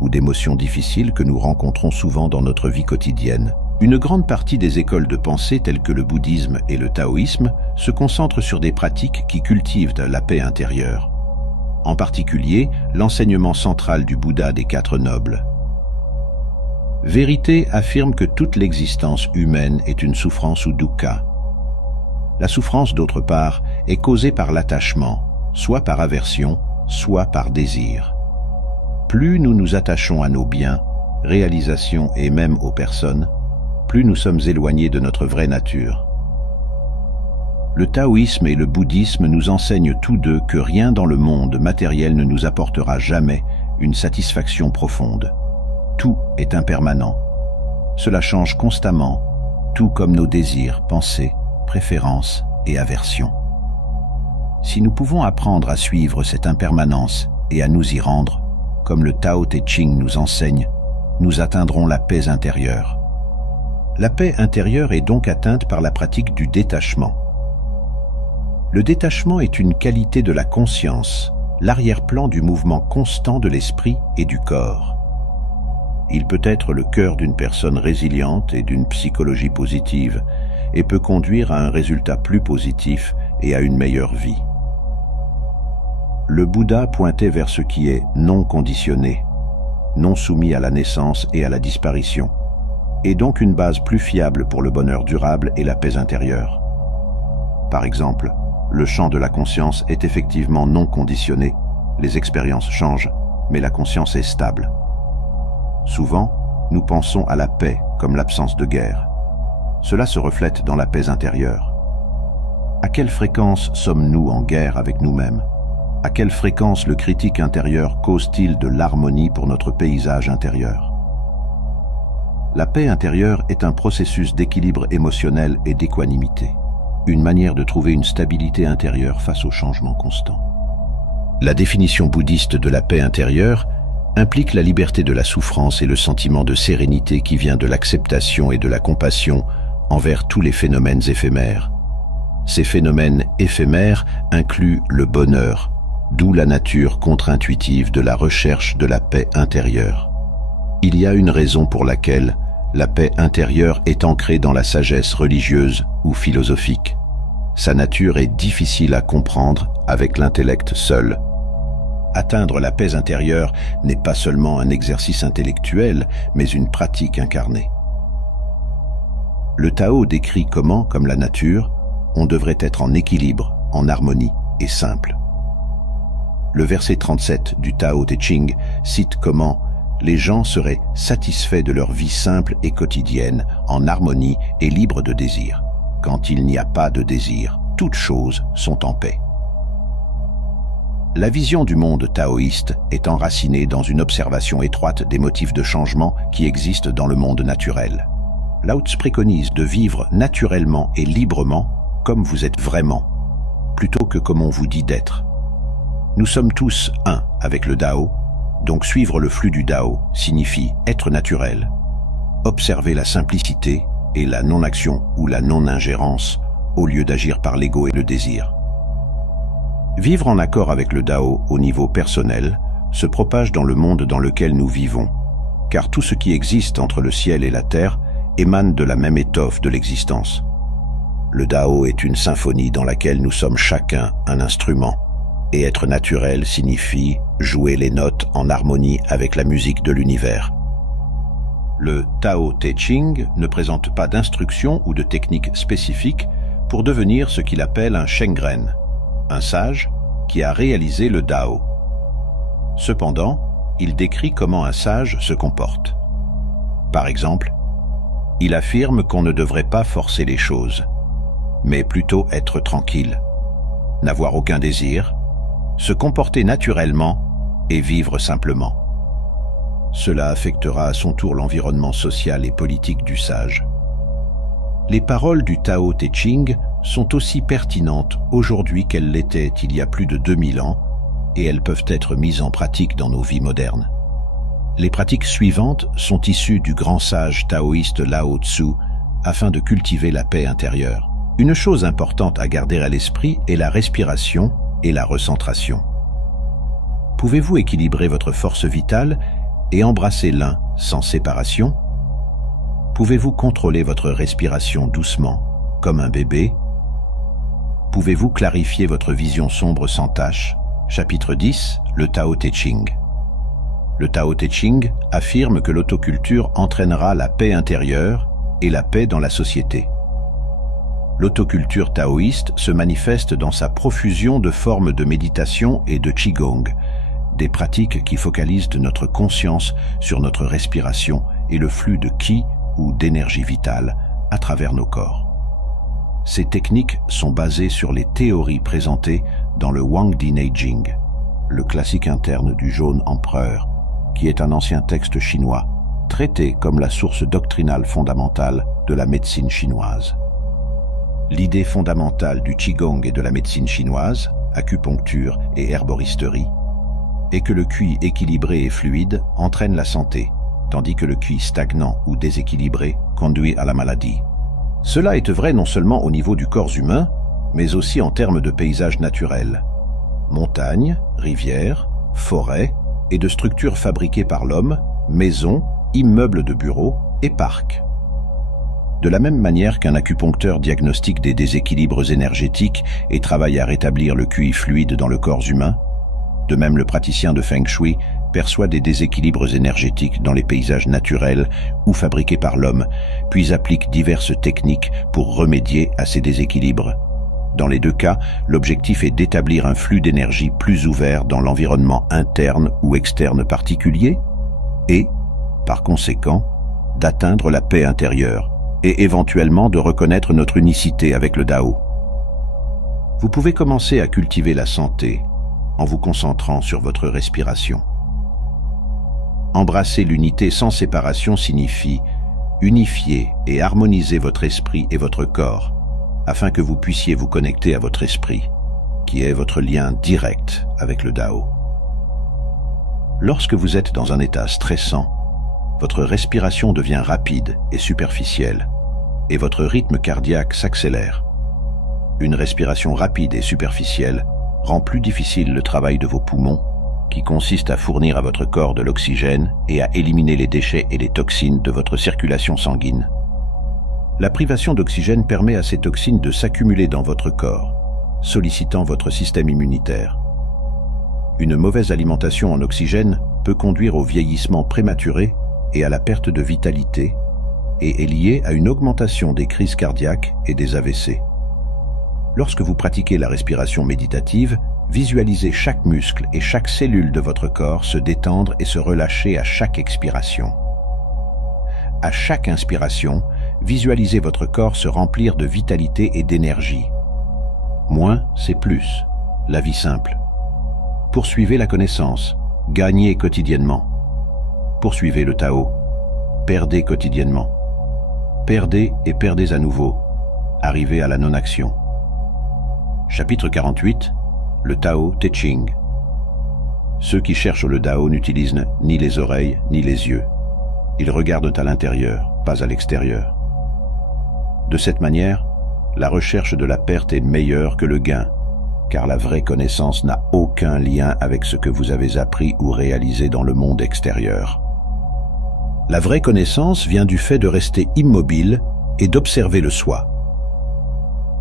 ou d'émotions difficiles que nous rencontrons souvent dans notre vie quotidienne. Une grande partie des écoles de pensée telles que le bouddhisme et le taoïsme se concentrent sur des pratiques qui cultivent la paix intérieure. En particulier, l'enseignement central du Bouddha des Quatre Nobles. Vérité affirme que toute l'existence humaine est une souffrance ou dukkha. La souffrance, d'autre part, est causée par l'attachement, soit par aversion, soit par désir. Plus nous nous attachons à nos biens, réalisations et même aux personnes, plus nous sommes éloignés de notre vraie nature. Le taoïsme et le bouddhisme nous enseignent tous deux que rien dans le monde matériel ne nous apportera jamais une satisfaction profonde. Tout est impermanent. Cela change constamment, tout comme nos désirs, pensées, préférences et aversions. Si nous pouvons apprendre à suivre cette impermanence et à nous y rendre, comme le Tao Te Ching nous enseigne, nous atteindrons la paix intérieure. La paix intérieure est donc atteinte par la pratique du détachement. Le détachement est une qualité de la conscience, l'arrière-plan du mouvement constant de l'esprit et du corps. Il peut être le cœur d'une personne résiliente et d'une psychologie positive et peut conduire à un résultat plus positif et à une meilleure vie. Le Bouddha pointait vers ce qui est non conditionné, non soumis à la naissance et à la disparition, et donc une base plus fiable pour le bonheur durable et la paix intérieure. Par exemple, le champ de la conscience est effectivement non conditionné, les expériences changent, mais la conscience est stable. Souvent, nous pensons à la paix comme l'absence de guerre. Cela se reflète dans la paix intérieure. À quelle fréquence sommes-nous en guerre avec nous-mêmes? À quelle fréquence le critique intérieur cause-t-il de l'harmonie pour notre paysage intérieur? La paix intérieure est un processus d'équilibre émotionnel et d'équanimité, une manière de trouver une stabilité intérieure face aux changements constants. La définition bouddhiste de la paix intérieure implique la liberté de la souffrance et le sentiment de sérénité qui vient de l'acceptation et de la compassion envers tous les phénomènes éphémères. Ces phénomènes éphémères incluent le bonheur, d'où la nature contre-intuitive de la recherche de la paix intérieure. Il y a une raison pour laquelle la paix intérieure est ancrée dans la sagesse religieuse ou philosophique. Sa nature est difficile à comprendre avec l'intellect seul. Atteindre la paix intérieure n'est pas seulement un exercice intellectuel, mais une pratique incarnée. Le Tao décrit comment, comme la nature, on devrait être en équilibre, en harmonie et simple. Le verset 37 du Tao Te Ching cite comment les gens seraient satisfaits de leur vie simple et quotidienne, en harmonie et libres de désir. Quand il n'y a pas de désir, toutes choses sont en paix. La vision du monde taoïste est enracinée dans une observation étroite des motifs de changement qui existent dans le monde naturel. Lao Tzu préconise de vivre naturellement et librement comme vous êtes vraiment, plutôt que comme on vous dit d'être. Nous sommes tous un avec le Dao, donc suivre le flux du Dao signifie être naturel, observer la simplicité et la non-action ou la non-ingérence au lieu d'agir par l'ego et le désir. Vivre en accord avec le Dao au niveau personnel se propage dans le monde dans lequel nous vivons, car tout ce qui existe entre le ciel et la terre émane de la même étoffe de l'existence. Le Dao est une symphonie dans laquelle nous sommes chacun un instrument, et être naturel signifie jouer les notes en harmonie avec la musique de l'univers. Le Tao Te Ching ne présente pas d'instructions ou de techniques spécifiques pour devenir ce qu'il appelle un Shengren, un sage qui a réalisé le Dao. Cependant, il décrit comment un sage se comporte. Par exemple, il affirme qu'on ne devrait pas forcer les choses, mais plutôt être tranquille, n'avoir aucun désir, se comporter naturellement et vivre simplement. Cela affectera à son tour l'environnement social et politique du sage. Les paroles du Tao Te Ching sont aussi pertinentes aujourd'hui qu'elles l'étaient il y a plus de 2000 ans, et elles peuvent être mises en pratique dans nos vies modernes. Les pratiques suivantes sont issues du grand sage taoïste Lao Tzu afin de cultiver la paix intérieure. Une chose importante à garder à l'esprit est la respiration et la recentration. Pouvez-vous équilibrer votre force vitale et embrasser l'un sans séparation? Pouvez-vous contrôler votre respiration doucement, comme un bébé? Pouvez-vous clarifier votre vision sombre sans tache? Chapitre 10, le Tao Te Ching. Le Tao Te Ching affirme que l'autoculture entraînera la paix intérieure et la paix dans la société. L'autoculture taoïste se manifeste dans sa profusion de formes de méditation et de Qigong, des pratiques qui focalisent notre conscience sur notre respiration et le flux de Qi ou d'énergie vitale à travers nos corps. Ces techniques sont basées sur les théories présentées dans le Huangdi Neijing, le classique interne du Jaune Empereur, qui est un ancien texte chinois, traité comme la source doctrinale fondamentale de la médecine chinoise. L'idée fondamentale du Qigong et de la médecine chinoise, acupuncture et herboristerie, est que le Qi équilibré et fluide entraîne la santé, tandis que le Qi stagnant ou déséquilibré conduit à la maladie. Cela est vrai non seulement au niveau du corps humain, mais aussi en termes de paysages naturels. Montagnes, rivières, forêts et de structures fabriquées par l'homme, maisons, immeubles de bureaux et parcs. De la même manière qu'un acupuncteur diagnostique des déséquilibres énergétiques et travaille à rétablir le QI fluide dans le corps humain, de même le praticien de Feng Shui perçoit des déséquilibres énergétiques dans les paysages naturels ou fabriqués par l'homme, puis applique diverses techniques pour remédier à ces déséquilibres. Dans les deux cas, l'objectif est d'établir un flux d'énergie plus ouvert dans l'environnement interne ou externe particulier et, par conséquent, d'atteindre la paix intérieure et éventuellement de reconnaître notre unicité avec le Dao. Vous pouvez commencer à cultiver la santé en vous concentrant sur votre respiration. Embrasser l'unité sans séparation signifie unifier et harmoniser votre esprit et votre corps, afin que vous puissiez vous connecter à votre esprit, qui est votre lien direct avec le Dao. Lorsque vous êtes dans un état stressant, votre respiration devient rapide et superficielle, et votre rythme cardiaque s'accélère. Une respiration rapide et superficielle rend plus difficile le travail de vos poumons, qui consiste à fournir à votre corps de l'oxygène et à éliminer les déchets et les toxines de votre circulation sanguine. La privation d'oxygène permet à ces toxines de s'accumuler dans votre corps, sollicitant votre système immunitaire. Une mauvaise alimentation en oxygène peut conduire au vieillissement prématuré et à la perte de vitalité, et est liée à une augmentation des crises cardiaques et des AVC. Lorsque vous pratiquez la respiration méditative, visualisez chaque muscle et chaque cellule de votre corps se détendre et se relâcher à chaque expiration. À chaque inspiration, visualisez votre corps se remplir de vitalité et d'énergie. Moins, c'est plus. La vie simple. Poursuivez la connaissance, gagnez quotidiennement. Poursuivez le Tao, perdez quotidiennement. Perdez et perdez à nouveau, arrivez à la non-action. Chapitre 48, le Tao Te Ching. Ceux qui cherchent le Tao n'utilisent ni les oreilles ni les yeux. Ils regardent à l'intérieur, pas à l'extérieur. De cette manière, la recherche de la perte est meilleure que le gain, car la vraie connaissance n'a aucun lien avec ce que vous avez appris ou réalisé dans le monde extérieur. La vraie connaissance vient du fait de rester immobile et d'observer le soi.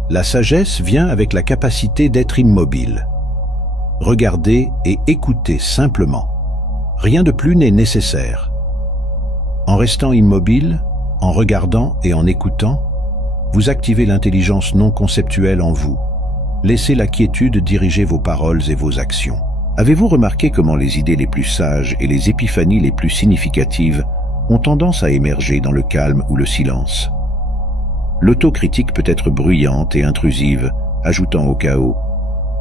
La sagesse vient avec la capacité d'être immobile. Regardez et écoutez simplement. Rien de plus n'est nécessaire. En restant immobile, en regardant et en écoutant, vous activez l'intelligence non conceptuelle en vous. Laissez la quiétude diriger vos paroles et vos actions. Avez-vous remarqué comment les idées les plus sages et les épiphanies les plus significatives ont tendance à émerger dans le calme ou le silence? L'autocritique peut être bruyante et intrusive, ajoutant au chaos,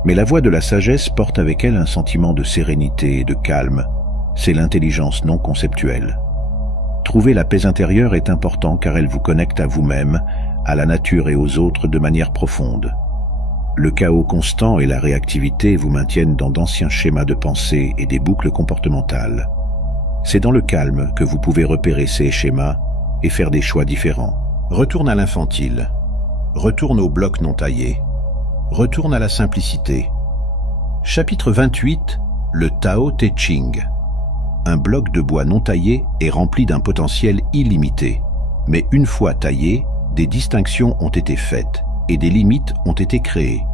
mais la voix de la sagesse porte avec elle un sentiment de sérénité et de calme. C'est l'intelligence non conceptuelle. Trouver la paix intérieure est important car elle vous connecte à vous-même, à la nature et aux autres de manière profonde. Le chaos constant et la réactivité vous maintiennent dans d'anciens schémas de pensée et des boucles comportementales. C'est dans le calme que vous pouvez repérer ces schémas et faire des choix différents. Retourne à l'infantile. Retourne au bloc non taillé. Retourne à la simplicité. Chapitre 28, le Tao Te Ching. Un bloc de bois non taillé est rempli d'un potentiel illimité. Mais une fois taillé, des distinctions ont été faites et des limites ont été créées.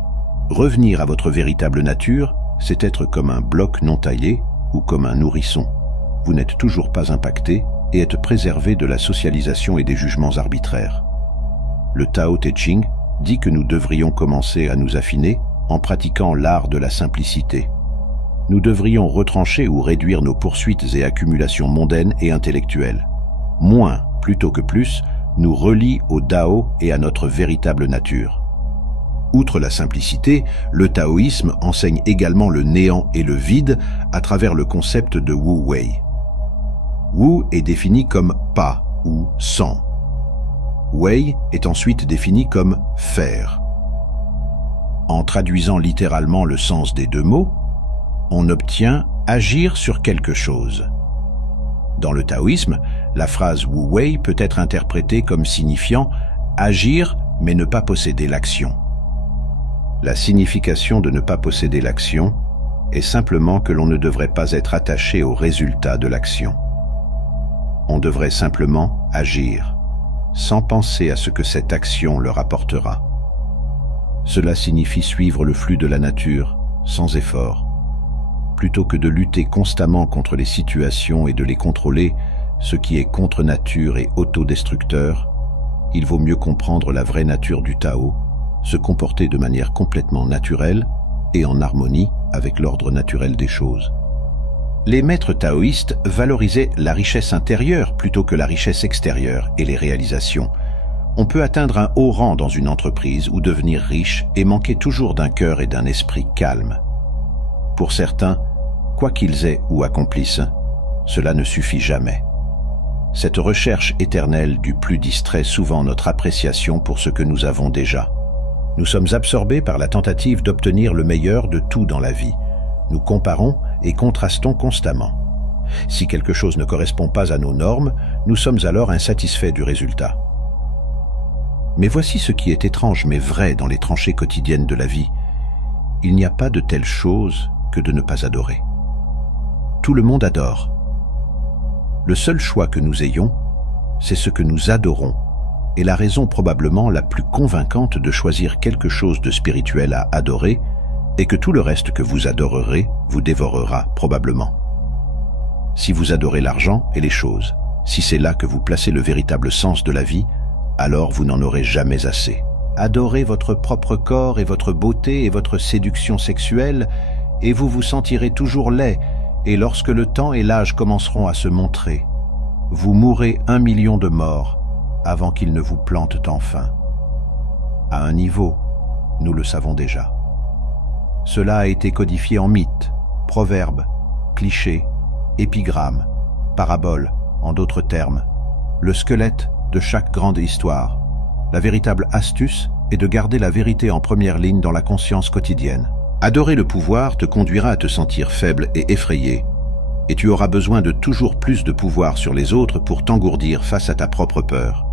Revenir à votre véritable nature, c'est être comme un bloc non taillé ou comme un nourrisson. Vous n'êtes toujours pas impacté et êtes préservé de la socialisation et des jugements arbitraires. Le Tao Te Ching dit que nous devrions commencer à nous affiner en pratiquant l'art de la simplicité. Nous devrions retrancher ou réduire nos poursuites et accumulations mondaines et intellectuelles. Moins, plutôt que plus, nous relie au Tao et à notre véritable nature. Outre la simplicité, le taoïsme enseigne également le néant et le vide à travers le concept de Wu Wei. Wu est défini comme pas ou sans. Wei est ensuite défini comme faire. En traduisant littéralement le sens des deux mots, on obtient agir sur quelque chose. Dans le taoïsme, la phrase Wu Wei peut être interprétée comme signifiant agir mais ne pas posséder l'action. La signification de ne pas posséder l'action est simplement que l'on ne devrait pas être attaché au résultat de l'action. On devrait simplement agir, sans penser à ce que cette action leur apportera. Cela signifie suivre le flux de la nature, sans effort. Plutôt que de lutter constamment contre les situations et de les contrôler, ce qui est contre nature et autodestructeur, il vaut mieux comprendre la vraie nature du Tao, se comporter de manière complètement naturelle et en harmonie avec l'ordre naturel des choses. Les maîtres taoïstes valorisaient la richesse intérieure plutôt que la richesse extérieure et les réalisations. On peut atteindre un haut rang dans une entreprise ou devenir riche et manquer toujours d'un cœur et d'un esprit calme. Pour certains, quoi qu'ils aient ou accomplissent, cela ne suffit jamais. Cette recherche éternelle du plus distrait souvent notre appréciation pour ce que nous avons déjà. Nous sommes absorbés par la tentative d'obtenir le meilleur de tout dans la vie. Nous comparons et contrastons constamment. Si quelque chose ne correspond pas à nos normes, nous sommes alors insatisfaits du résultat. Mais voici ce qui est étrange mais vrai dans les tranchées quotidiennes de la vie. Il n'y a pas de telle chose que de ne pas adorer. Tout le monde adore. Le seul choix que nous ayons, c'est ce que nous adorons, et la raison probablement la plus convaincante de choisir quelque chose de spirituel à adorer est que tout le reste que vous adorerez vous dévorera probablement. Si vous adorez l'argent et les choses, si c'est là que vous placez le véritable sens de la vie, alors vous n'en aurez jamais assez. Adorez votre propre corps et votre beauté et votre séduction sexuelle, et vous vous sentirez toujours laid, et lorsque le temps et l'âge commenceront à se montrer, vous mourrez 1 million de morts avant qu'ils ne vous plantent enfin. À un niveau, nous le savons déjà. Cela a été codifié en mythe, proverbes, clichés, épigrammes, paraboles, en d'autres termes, le squelette de chaque grande histoire. La véritable astuce est de garder la vérité en première ligne dans la conscience quotidienne. Adorer le pouvoir te conduira à te sentir faible et effrayé, et tu auras besoin de toujours plus de pouvoir sur les autres pour t'engourdir face à ta propre peur.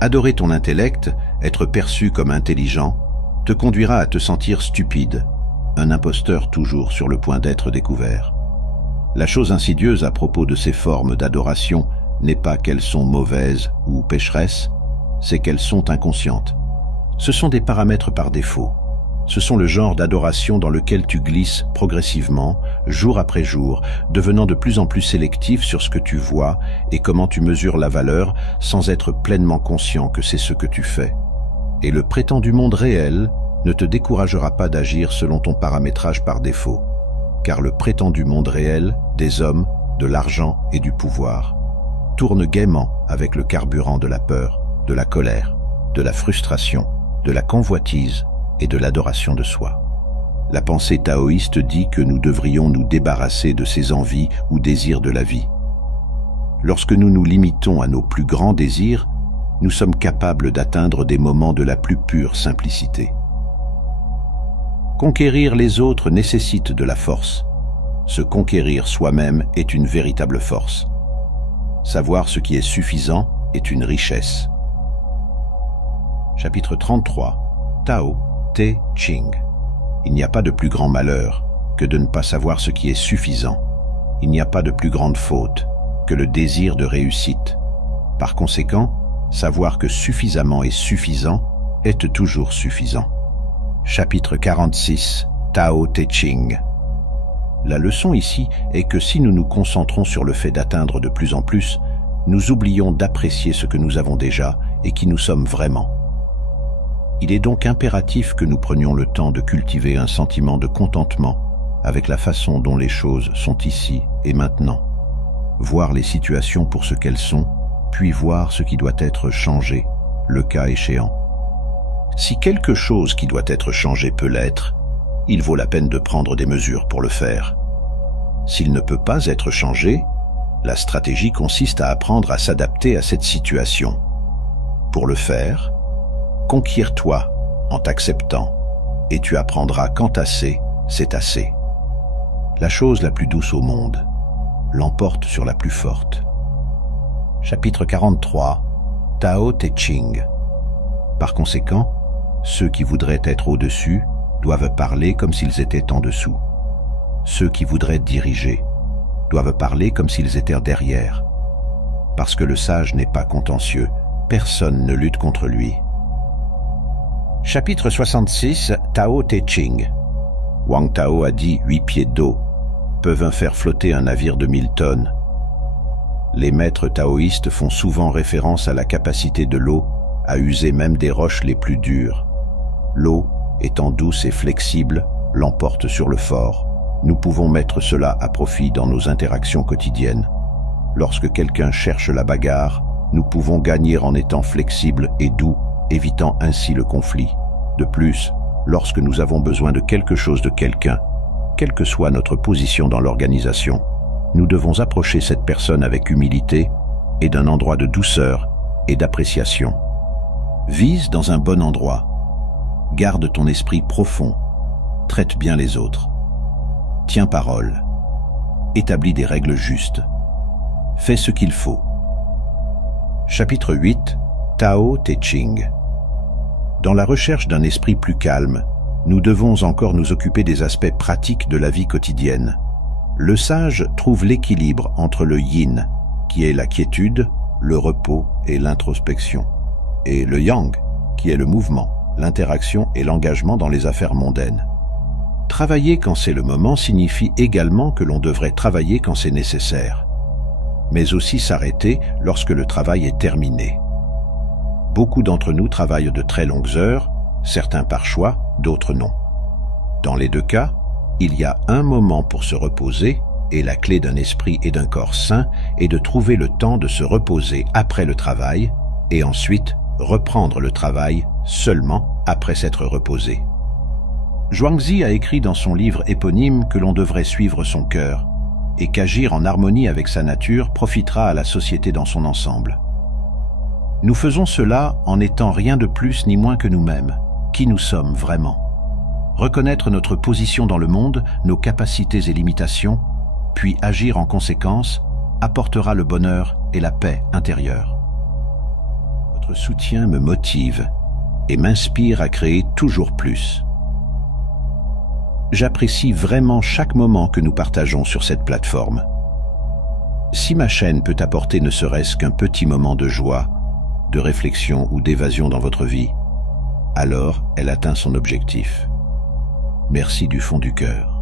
Adorer ton intellect, être perçu comme intelligent, te conduira à te sentir stupide, un imposteur toujours sur le point d'être découvert. La chose insidieuse à propos de ces formes d'adoration n'est pas qu'elles sont mauvaises ou pécheresses, c'est qu'elles sont inconscientes. Ce sont des paramètres par défaut. Ce sont le genre d'adoration dans lequel tu glisses progressivement, jour après jour, devenant de plus en plus sélectif sur ce que tu vois et comment tu mesures la valeur sans être pleinement conscient que c'est ce que tu fais. Et le prétendu monde réel ne te découragera pas d'agir selon ton paramétrage par défaut, car le prétendu monde réel des hommes, de l'argent et du pouvoir tourne gaiement avec le carburant de la peur, de la colère, de la frustration, de la convoitise et de l'adoration de soi. La pensée taoïste dit que nous devrions nous débarrasser de ces envies ou désirs de la vie. Lorsque nous nous limitons à nos plus grands désirs, nous sommes capables d'atteindre des moments de la plus pure simplicité. Conquérir les autres nécessite de la force. Se conquérir soi-même est une véritable force. Savoir ce qui est suffisant est une richesse. Chapitre 33. Tao Te Ching. Il n'y a pas de plus grand malheur que de ne pas savoir ce qui est suffisant. Il n'y a pas de plus grande faute que le désir de réussite. Par conséquent, savoir que suffisamment est suffisant est toujours suffisant. Chapitre 46. Tao Te Ching. La leçon ici est que si nous nous concentrons sur le fait d'atteindre de plus en plus, nous oublions d'apprécier ce que nous avons déjà et qui nous sommes vraiment. Il est donc impératif que nous prenions le temps de cultiver un sentiment de contentement avec la façon dont les choses sont ici et maintenant. Voir les situations pour ce qu'elles sont, puis voir ce qui doit être changé, le cas échéant. Si quelque chose qui doit être changé peut l'être, il vaut la peine de prendre des mesures pour le faire. S'il ne peut pas être changé, la stratégie consiste à apprendre à s'adapter à cette situation. Pour le faire, conquiers-toi en t'acceptant, et tu apprendras quand assez, c'est assez. La chose la plus douce au monde l'emporte sur la plus forte. Chapitre 43. Tao Te Ching. Par conséquent, ceux qui voudraient être au-dessus doivent parler comme s'ils étaient en dessous. Ceux qui voudraient diriger doivent parler comme s'ils étaient derrière. Parce que le sage n'est pas contentieux, personne ne lutte contre lui. Chapitre 66. Tao Te Ching. Wang Tao a dit 8 pieds d'eau peuvent faire flotter un navire de 1000 tonnes. Les maîtres taoïstes font souvent référence à la capacité de l'eau à user même des roches les plus dures. L'eau, étant douce et flexible, l'emporte sur le fort. Nous pouvons mettre cela à profit dans nos interactions quotidiennes. Lorsque quelqu'un cherche la bagarre, nous pouvons gagner en étant flexibles et doux, évitant ainsi le conflit. De plus, lorsque nous avons besoin de quelque chose de quelqu'un, quelle que soit notre position dans l'organisation, nous devons approcher cette personne avec humilité et d'un endroit de douceur et d'appréciation. Vise dans un bon endroit. Garde ton esprit profond. Traite bien les autres. Tiens parole. Établis des règles justes. Fais ce qu'il faut. Chapitre 8. Tao Te Ching. Dans la recherche d'un esprit plus calme, nous devons encore nous occuper des aspects pratiques de la vie quotidienne. Le sage trouve l'équilibre entre le yin, qui est la quiétude, le repos et l'introspection, et le yang, qui est le mouvement, l'interaction et l'engagement dans les affaires mondaines. Travailler quand c'est le moment signifie également que l'on devrait travailler quand c'est nécessaire, mais aussi s'arrêter lorsque le travail est terminé. Beaucoup d'entre nous travaillent de très longues heures, certains par choix, d'autres non. Dans les deux cas, il y a un moment pour se reposer, et la clé d'un esprit et d'un corps sain est de trouver le temps de se reposer après le travail, et ensuite reprendre le travail seulement après s'être reposé. Zhuangzi a écrit dans son livre éponyme que l'on devrait suivre son cœur et qu'agir en harmonie avec sa nature profitera à la société dans son ensemble. Nous faisons cela en n'étant rien de plus ni moins que nous-mêmes, qui nous sommes vraiment. Reconnaître notre position dans le monde, nos capacités et limitations, puis agir en conséquence, apportera le bonheur et la paix intérieure. Votre soutien me motive et m'inspire à créer toujours plus. J'apprécie vraiment chaque moment que nous partageons sur cette plateforme. Si ma chaîne peut apporter ne serait-ce qu'un petit moment de joie, de réflexion ou d'évasion dans votre vie, alors elle atteint son objectif. Merci du fond du cœur.